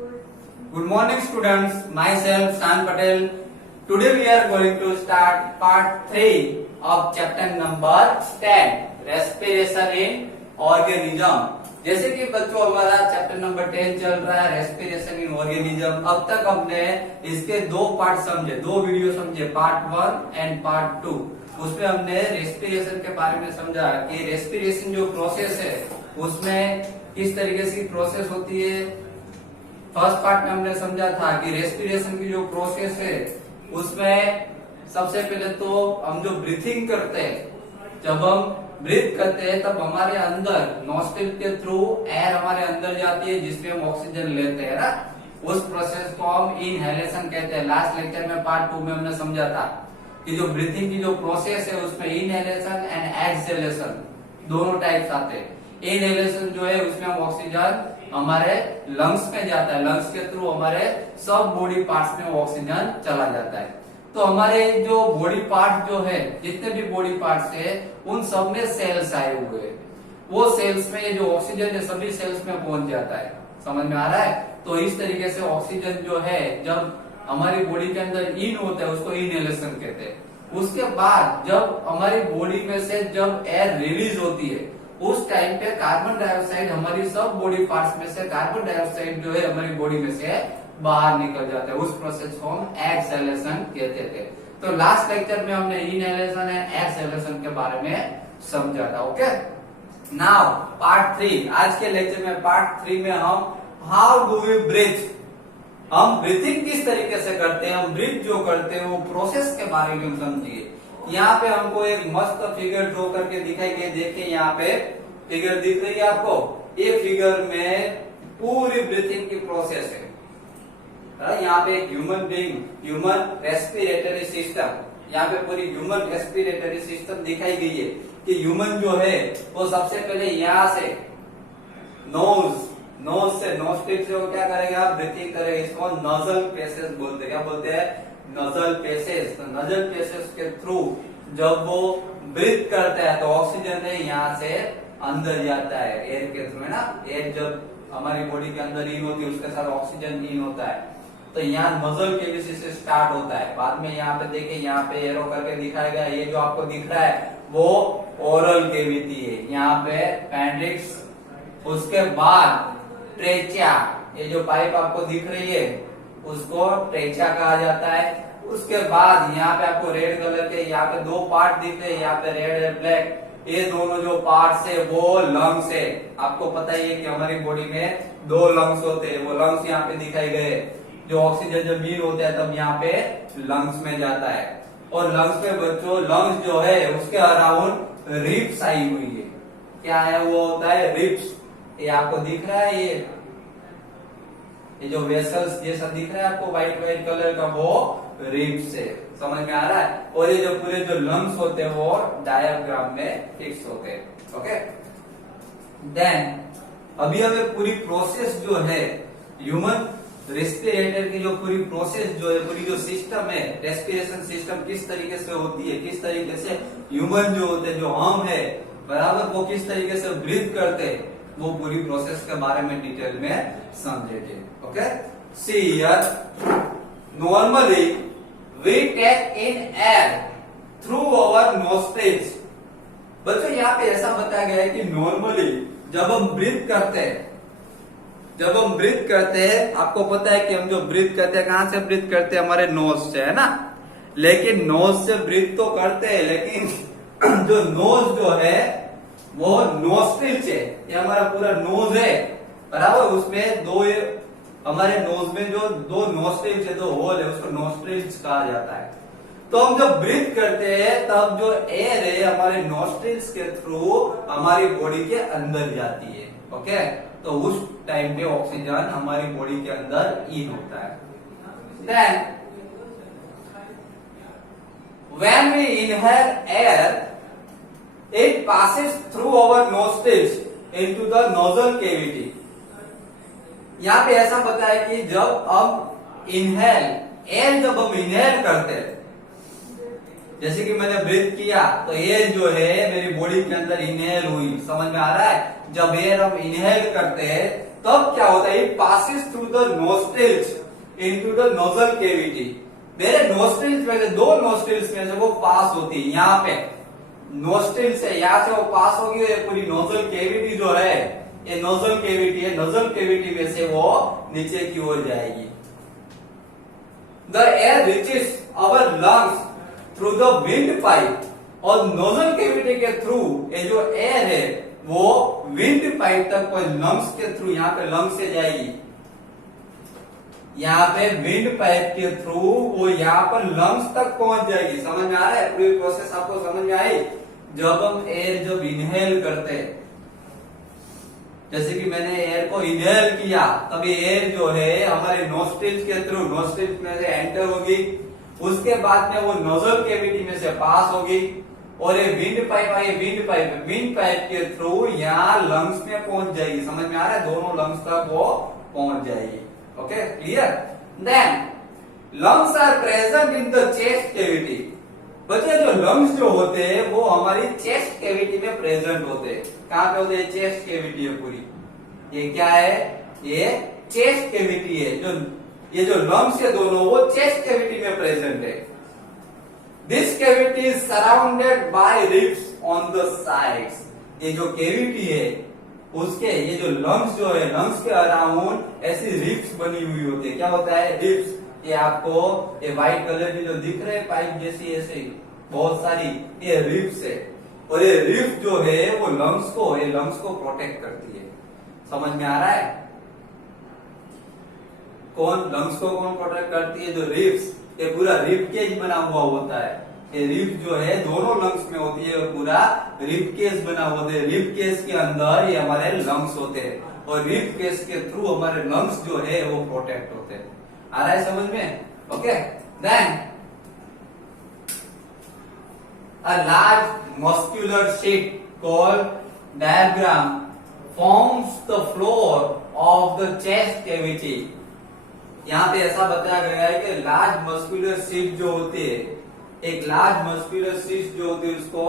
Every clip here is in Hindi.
Good morning, students. Myself, Shan Patel. Today we are going to start part 3 of chapter number 10, respiration in organism. जैसे कि बच्चों हमारा चैप्टर नंबर 10 चल रहा है रेस्पिरेशन इन ऑर्गेनिज्म। अब तक हमने इसके दो पार्ट समझे, दो वीडियो समझे, पार्ट 1 एंड पार्ट 2। उसमें हमने रेस्पिरेशन के बारे में समझा कि रेस्पिरेशन जो प्रोसेस है उसमें किस तरीके से प्रोसेस होती है। फर्स्ट पार्ट में हमने समझा था कि रेस्पिरेशन की जो प्रोसेस है उसमें सबसे पहले तो हम जो ब्रीथिंग करते हैं, जब हम ब्रीथ करते हैं तब हमारे अंदर नोस्ट्रिल के थ्रू एयर हमारे अंदर जाती है जिसमें हम ऑक्सीजन लेते हैं ना, उस प्रोसेस को हम इनहेलेशन कहते हैं। लास्ट लेक्चर में पार्ट 2 में हमने समझा था कि जो ब्रीथिंग की जो प्रोसेस है उसमें इनहेलेशन एंड एक्सहेलेशन दोनों टाइप्स आते हैं। इनहेलेशन जो है उसमें हम ऑक्सीजन हमारे लंग्स में जाता है, लंग्स के थ्रू हमारे सब बॉडी पार्ट्स में ऑक्सीजन चला जाता है। तो हमारे जो बॉडी पार्ट जो है, जितने भी बॉडी पार्ट्स है उन सब में सेल्स आए हुए हैं। वो सेल्स में जो ऑक्सीजन है सभी सेल्स में पहुंच जाता है। समझ में आ रहा है? तो इस तरीके से ऑक्सीजन जो है जब हमारी बॉडी के अंदर इन होता है उसको इनहेलेशन कहते हैं। उसके बाद जब हमारी बॉडी में से जब एयर रिलीज होती है उस टाइम पे कार्बन डाइऑक्साइड हमारी सब बॉडी पार्ट्स में से कार्बन डाइऑक्साइड जो है हमारी बॉडी में से बाहर निकल जाता है। उस प्रोसेस को हम एक्सहेलेशन कहते थे। तो लास्ट लेक्चर में हमने इनहेलेशन एंड एक्सहेलेशन के बारे में समझा था। Okay, now part 3। आज के लेक्चर में पार्ट 3 में हम हाउ डू वी ब्रीथ, हम ब्रीथिंग किस तरीके से करते हैं, हम ब्रीथ जो करते हैं वो प्रोसेस के बारे में हम समझिए। यहाँ पे हमको एक मस्त फिगर ड्रॉ करके दिखाई गई। देखिए यहाँ पे फिगर दिख रही है आपको। ये फिगर में पूरी ब्रीथिंग की प्रोसेस है। यहाँ पे एक human being, human respiratory system, यहाँ पे पूरी ह्यूमन रेस्पिरेटरी सिस्टम दिखाई गई है कि ह्यूमन जो है वो सबसे पहले यहाँ से नोज से नोस्ट्रिल से वो क्या करेगा, ब्रीथिंग करेगा। इसको नजल पैसेज बोलते हैं। क्या बोलते हैं? Nasal passage. तो नजल पैसेज के थ्रू जब वो ब्रीथ करता है तो ऑक्सीजन है यहाँ से अंदर जाता है एयर के थ्रू, है ना। एयर जब हमारी बॉडी के अंदर इन होती है उसके साथ ऑक्सीजन इन होता है। तो यहाँ नजल केविटी से स्टार्ट होता है। बाद में यहाँ पे देखिए, यहाँ पे एरो करके दिखाया गया। ये जो आपको दिख रहा है वो ओरल केविटी है। यहाँ पे पेंड्रिक्स, उसके बाद ट्रेचिया, ये जो पाइप आपको दिख रही है उसको ट्रेचिया कहा जाता है। उसके बाद यहाँ पे आपको रेड कलर के यहाँ पे दो पार्ट दिख रहे हैं, यहाँ पे रेड है ब्लैक। ये दोनों जो पार्ट्स है वो लंग्स है। आपको पता ही है कि हमारी बॉडी में दो लंग्स होते हैं। वो लंग्स यहाँ पे दिखाई गए। जो ऑक्सीजन जब मील होता है तब यहाँ पे लंग्स में जाता है। और लंग्स में बच्चों, लंग्स जो है उसके अराउंड रिब्स आई हुई है। क्या है? वो होता है रिब्स। ये आपको दिख रहा है, ये जो वेसल्स जैसा दिख रहा है आपको व्हाइट व्हाइट कलर का, वो रिब्स है। समझ में आ रहा है? और ये जो पूरे जो लंग्स होते हैं वो डायग्राम में फिक्स होते हैं। ओके, देन अभी हमें पूरी प्रोसेस जो है ह्यूमन रेस्पिरेटर की जो पूरी प्रोसेस जो है, पूरी जो सिस्टम है, रेस्पिरेशन सिस्टम किस तरीके से होती है, किस तरीके से ह्यूमन जो होते हैं, जो हम है बराबर, वो किस तरीके से ब्रीथ करते हैं, वो पूरी प्रोसेस के बारे में डिटेल में समझेंगे। Okay, see here, normally we take in air through our nostrils. बच्चों यहाँ पे ऐसा बताया गया है कि नॉर्मली जब हम ब्रीथ करते हैं, आपको पता है कि हम जो ब्रीथ करते हैं कहां से ब्रीथ करते हैं? हमारे नोज से, है ना। लेकिन नोज से ब्रीथ तो करते हैं, लेकिन जो नोज जो है वो नोस्ट्रिल से, ये हमारा पूरा नोज है बराबर, उसमें दो हमारे नोज में जो दो नोस्ट्रिल्स है, दो होल है, उसको नोस्ट्रिल्स कहा जाता है। तो हम जब ब्रीथ करते हैं तब जो एयर है हमारे नोस्ट्रिल्स के थ्रू हमारी बॉडी के अंदर जाती है। ओके, तो उस टाइम पे ऑक्सीजन हमारी बॉडी के अंदर इन होता है। Then when we inhale air it passes through our nostrils into the nasal cavity। यहाँ पे ऐसा बताया कि जब हम इनहेल, एयर जब हम इनहेल करते हैं, जैसे कि मैंने ब्रीथ किया तो एयर जो है मेरी बॉडी के अंदर इनहेल हुई। समझ में आ रहा है? जब एयर हम इनहेल करते हैं तब क्या होता है, passes through the nostrils into the nozzle cavity. मेरे नोस्ट्रिल्स में से, दो नोस्ट्रिल्स में से वो पास होती है, यहाँ पे नोस्ट्रिल से, यहाँ से वो पास होगी, ये पूरी नोजल कैविटी जो है, ये नोजल कैविटी है, नोजल कैविटी में से वो नीचे की ओर जाएगी। The air reaches our lungs through the windpipe, और नोजल कैविटी के थ्रू ये जो एयर है वो विंड पाइप तक, कोई लंग्स के थ्रू, यहाँ पे लंग्स से जाएगी, यहाँ पे विंड पाइप के थ्रू वो यहाँ पर लंग्स तक पहुंच जाएगी। समझ में आ रहा है? पूरी प्रोसेस आपको समझ में आई? जब हम एयर जब इनहेल करते हैं, जैसे कि मैंने एयर को इनहेल किया, तभी एयर जो है हमारे नोस्ट्रिल्स के थ्रू, नोस्ट्रिल्स में से एंटर होगी, उसके बाद में वो नोजल कैविटी में से पास होगी, और ये विंड पाइप आई, विंड पाइप के थ्रू यहाँ लंग्स में पहुंच जाएगी। समझ में आ रहा है? दोनों लंग्स तक वो पहुंच जाएगी। Okay, clear? Then lungs are present in the chest cavity. बच्चे जो लंग्स जो होते हैं वो हमारी चेस्ट कैविटी में प्रेजेंट होते हैं। कहाँ पे होते हैं? चेस्ट कैविटी है पूरी। ये क्या है? ये चेस्ट कैविटी है। जो ये जो लंग्स है दोनों, वो चेस्ट कैविटी में प्रेजेंट है। This cavity is surrounded by ribs on the sides. ये जो कैविटी है उसके, ये जो लंग्स जो है, लंग्स के अराउंड ऐसी रिब्स बनी हुई होती है। क्या होता है? रिब्स। ये आपको ये व्हाइट कलर की जो दिख रहे हैं पाइप जैसी, ऐसे बहुत सारी, ये रिब्स है। और ये रिब्स जो है वो लंग्स को, ये लंग्स को प्रोटेक्ट करती है। समझ में आ रहा है? कौन लंग्स को कौन प्रोटेक्ट करती है? जो रिब्स, ये पूरा रिब केज बना हुआ होता है। ये रिब जो है दोनों लंग्स में होती है, पूरा रिब केज बना होता है। रिब केज के अंदर ये हमारे लंग्स होते हैं, और रिब केज के थ्रू हमारे लंग्स जो है वो प्रोटेक्ट होते हैं। आ रहा है समझ में? Okay, then a large muscular sheet called diaphragm forms the floor of the chest cavity। यहाँ पे ऐसा बताया गया है कि लार्ज मस्कुलर शीट जो होती है, एक लार्ज मस्कुलर शीट जो होती है उसको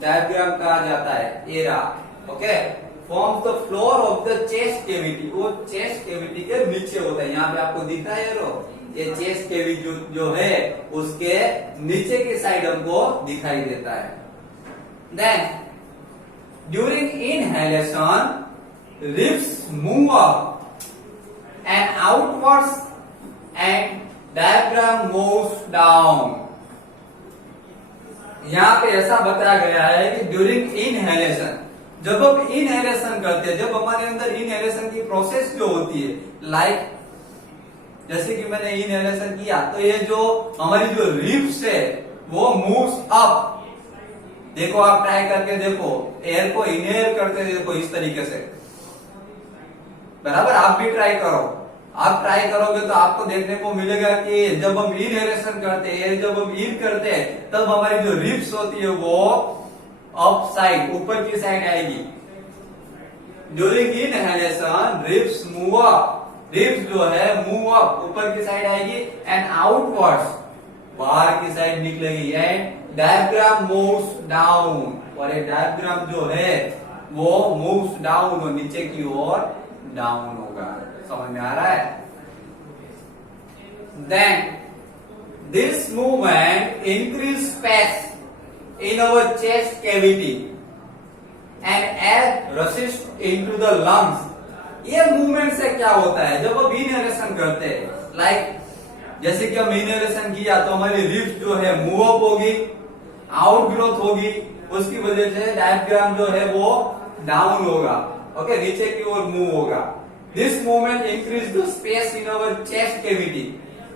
डायफ्राम कहा जाता है। Era, okay, forms the floor of the chest cavity. वो चेस्ट कैविटी के नीचे होता है। यहाँ पे आपको दिख रहा है ये चेस्ट कैविटी जो है उसके नीचे की साइड हमको दिखाई देता है। Then during inhalation ribs move up and outwards and diaphragm moves down. यहाँ पे ऐसा बताया गया है कि ड्यूरिंग इनहेलेशन, जब हम इनहेलेशन करते हैं, जब हमारे अंदर इनहेलेशन की प्रोसेस जो होती है, लाइक जैसे कि मैंने इनहेलेशन किया तो ये जो हमारी जो रिब्स है वो मूव्स अप। देखो आप ट्राई करके देखो, एयर को इनहेल करते देखो इस तरीके से, बराबर। आप भी ट्राई करो। आप ट्राई करोगे तो आपको देखने को मिलेगा कि जब हम इनहेलेशन करते हैं, जब हम इन करते हैं, तब हमारी जो रिब्स होती है वो अप साइड, ऊपर की साइड आएगी। During inhalation ribs move up, ribs जो है मूव अप, ऊपर की साइड आएगी, एंड आउटवर्ड्स, बाहर की साइड निकलेगी, एंड डायफ्राम मूव्स डाउन, और ये डायफ्राम जो है वो मूव्स डाउन, और नीचे की ओर डाउन होगा। समझ में आ रहा है? Then this movement increase space in our chest cavity and air rushes into the lungs। ये मूवमेंट से क्या होता है? जब हम इनहेलेशन करते हैं, लाइक जैसे कि हम इनहेलेशन किया तो हमारी रिब्स जो है मूव अप होगी, आउट ग्रोथ होगी, उसकी वजह से डायफ्राम जो है वो डाउन होगा, ओके, नीचे की ओर मूव होगा। This movement increase the space in our chest cavity.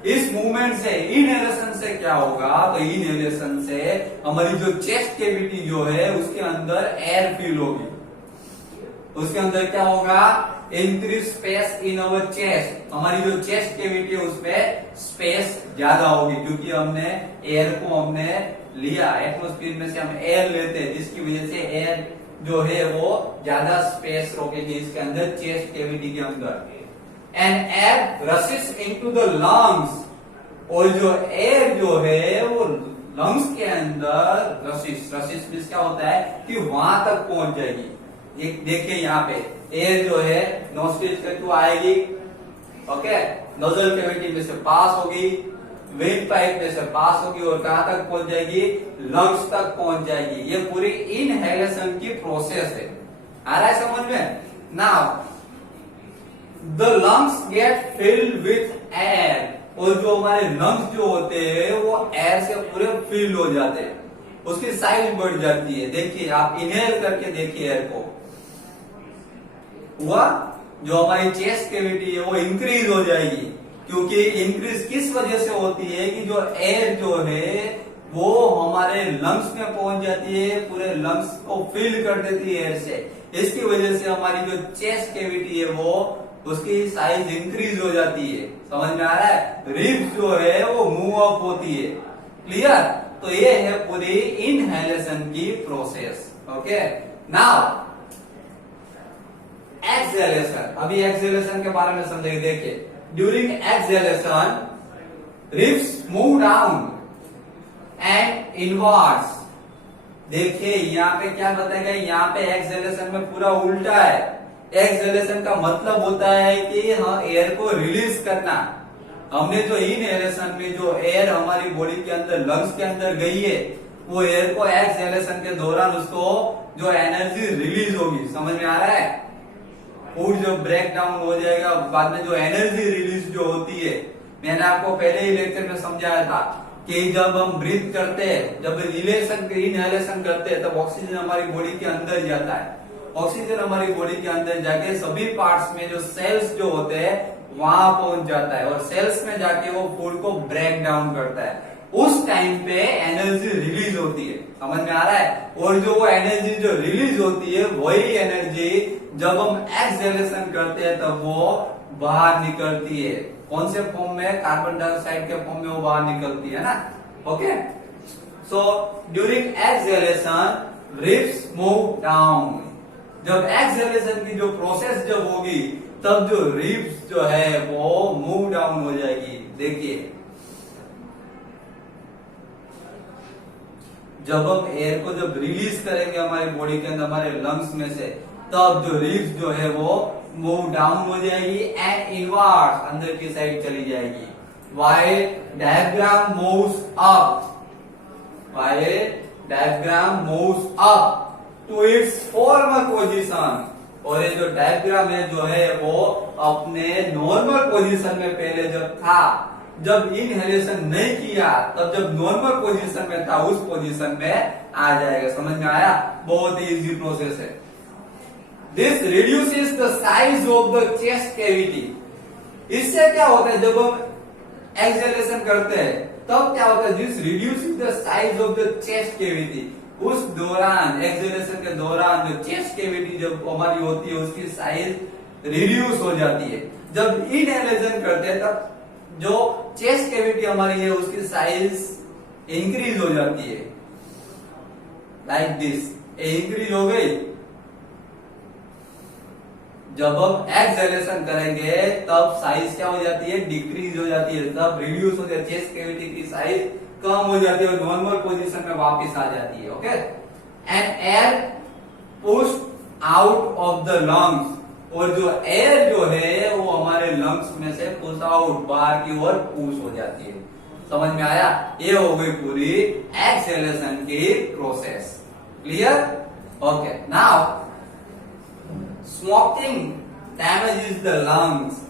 इस मूवमेंट से, इनहेलेशन से क्या होगा? तो इनहेलेशन से हमारी जो चेस्ट कैविटी जो है उसके अंदर एयर फील होगी, उसके अंदर क्या होगा? Increase space in our chest. हमारी जो चेस्ट कैविटी है उसमें स्पेस ज्यादा होगी, क्योंकि हमने एयर को हमने लिया, एटमॉस्फेयर में से हम एयर लेते हैं, जिसकी वजह से एयर जो है वो ज्यादा स्पेस रोकेगी इसके अंदर, चेस्ट कैविटी के अंदर। And air रसेस into the lungs, और जो एयर जो है वो लंग्स के अंदर रसेस मींस क्या होता है कि वहां तक पहुंच जाएगी। एक देखिए यहाँ पे एयर जो है नोस्ट्रिल के थ्रू आएगी, ओके, नोजल कैविटी में से पास होगी, वेन पाइप में से पास होगी और कहां तक पहुंच जाएगी, लंग्स तक पहुंच जाएगी। ये पूरी इनहेलेशन की प्रोसेस है। आ रहा है समझ में? Now the lungs get filled with air, और जो हमारे लंग्स जो होते हैं वो एयर से पूरे फिल हो जाते हैं, उसकी साइज बढ़ जाती है। देखिए आप इनहेल करके देखिए एयर को, हुआ जो हमारी चेस्ट कैविटी है वो इंक्रीज हो जाएगी। क्योंकि इंक्रीज किस वजह से होती है कि जो एयर जो है वो हमारे लंग्स में पहुंच जाती है, पूरे लंग्स को फिल कर देती है एयर से। इसकी वजह से हमारी जो चेस्ट कैविटी है वो उसकी साइज इंक्रीज हो जाती है। समझ में आ रहा है? रिब्स जो है वो मूव अप होती है। क्लियर? तो ये है पूरी इनहेलेशन की प्रोसेस। Okay, now exhalation. अभी एक्सहेलेशन के बारे में समझेंगे। देखिए, during exhalation ribs move down and inwards. देखिए यहाँ पे क्या बताएगा, यहाँ पे एक्सहेलेशन में पूरा उल्टा है। एक्सहेलेशन का मतलब होता है कि हाँ एयर को रिलीज करना। हमने जो इनहेलेशन में जो एयर हमारी बॉडी के अंदर लंग्स के अंदर गई है वो एयर को एक्सहेलेशन के दौरान उसको जो एनर्जी रिलीज होगी। समझ में आ रहा है? फूड जो ब्रेक डाउन हो जाएगा, बाद में जो एनर्जी रिलीज जो होती है, मैंने आपको पहले ही लेक्चर में समझाया था कि जब हम ब्रीथ करते हैं, जब इनहेलेशन करते हैं तब ऑक्सीजन हमारी बॉडी के अंदर जाता है। ऑक्सीजन हमारी बॉडी के अंदर जाके सभी पार्ट्स में जो सेल्स जो होते हैं वहां पहुंच जाता है और सेल्स में जाके वो फूड को ब्रेक डाउन करता है। उस टाइम पे एनर्जी रिलीज होती है। समझ में आ रहा है? और जो वो एनर्जी जो रिलीज होती है वही एनर्जी जब हम एक्सहेलेशन करते हैं तब वो बाहर निकलती है। कौन से फॉर्म में? कार्बन डाइऑक्साइड के फॉर्म में वो बाहर निकलती है ना। Okay, so during exhalation ribs move down. जब एक्सहेलेशन की जो प्रोसेस जब होगी तब जो रिब्स जो है वो मूव डाउन हो जाएगी। देखिए जब हम एयर को जब रिलीज करेंगे हमारी बॉडी के अंदर हमारे लंग्स में से, तब जो रिब्स जो है वो मूव डाउन हो जाएगी एंड इनवर्ड्स अंदर की साइड चली जाएगी। While diaphragm moves up, while diaphragm moves up to its former position. और ये जो डायफ्राम है जो है वो अपने नॉर्मल पोजीशन में पहले जब था, जब इनहेलेशन नहीं किया तब जब नॉर्मल पोजीशन में था उस पोजीशन में आ जाएगा। समझ में आया? बहुत ही इजी प्रोसेस है। This reduces the size of the chest cavity. इससे क्या होता है, जब हम एक्सहेलेशन करते हैं तब क्या होता है, this reduces the size of the chest cavity. उस दौरान एक्सहेलेशन के दौरान जो चेस्ट कैविटी जब हमारी होती है उसकी साइज रिड्यूस हो जाती है। जब इनहेलेशन करते हैं तब जो चेस्ट कैविटी हमारी है उसकी साइज इंक्रीज हो जाती है, लाइक दिस। इंक्रीज हो गई। जब हम एक्सहेलेशन करेंगे तब साइज क्या हो जाती है, डिक्रीज हो जाती है, तब रिड्यूस हो जाती है, चेस्ट कैविटी की साइज कम हो जाती है और नॉर्मल पोजीशन में वापस आ जाती है। Okay, and air push out of the lungs. और जो एयर जो है वो हमारे लंग्स में से पुश आउट, बाहर की ओर पुश हो जाती है। समझ में आया? ये हो गई पूरी एक्सहेलेशन की process. Clear? Okay, now smoking damages the lungs.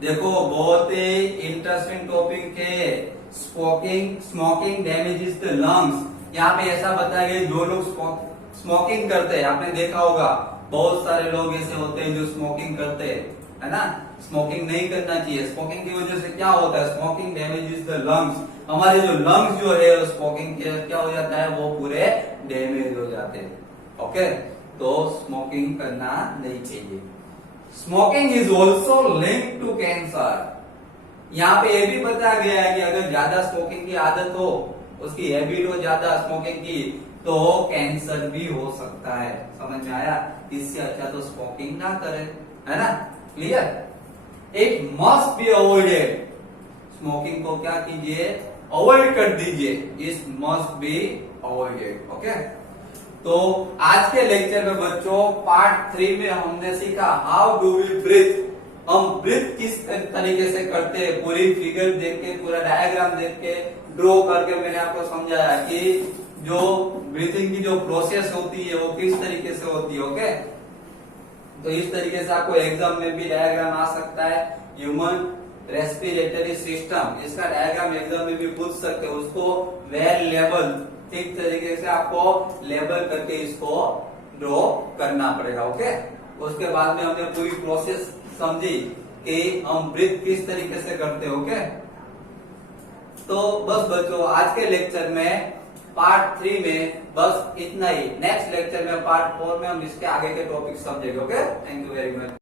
देखो बहुत ही इंटरेस्टिंग टॉपिक है। Smoking damages the lungs. यहाँ पे ऐसा बताया गया जो लोग स्मोकिंग करते हैं, आपने देखा होगा बहुत सारे लोग ऐसे होते हैं जो स्मोकिंग करते हैं, है ना। स्मोकिंग नहीं करना चाहिए। स्मोकिंग की वजह से क्या होता है, स्मोकिंग डैमेजेस द लंग्स। हमारे जो लंग्स जो है स्मोकिंग के क्या हो जाता है, वो पूरे डैमेज हो जाते हैं। ओके, तो स्मोकिंग करना नहीं चाहिए। Smoking is also linked to cancer. यहाँ पे ये भी बताया गया है कि अगर ज्यादा स्मोकिंग की आदत हो, उसकी हैबिट हो ज्यादा स्मोकिंग की, तो कैंसर भी हो सकता है। समझ में आया? इससे अच्छा तो स्मोकिंग ना करें, है ना। Clear? It must be avoided. Smoking को क्या कीजिए, अवॉइड कर दीजिए। It must be avoided. Okay, तो आज के लेक्चर में बच्चों पार्ट 3 में हमने सीखा हाउ डू वी ब्रीथ। हम ब्रीथ किस तरीके से करते हैं, पूरी फिगर देख के, पूरा डायग्राम देख के, ड्रॉ करके मैंने आपको समझाया कि जो ब्रीथिंग की जो प्रोसेस होती है वो किस तरीके से होती है। ओके, तो इस तरीके से आपको एग्जाम में भी डायग्राम आ सकता है। ह्यूमन रेस्पिरेटरी सिस्टम, इसका डायग्राम एग्जाम में भी पूछ सकते हैं। उसको वेल लेवल ठीक तरीके से आपको लेबल करके इसको ड्रॉ करना पड़ेगा। ओके, उसके बाद में हमने पूरी प्रोसेस समझी कि हम ब्रीथ किस तरीके से करते हैं। ओके, तो बस बच्चों आज के लेक्चर में पार्ट 3 में बस इतना ही। नेक्स्ट लेक्चर में पार्ट 4 में हम इसके आगे के टॉपिक समझेंगे। Okay, thank you very much.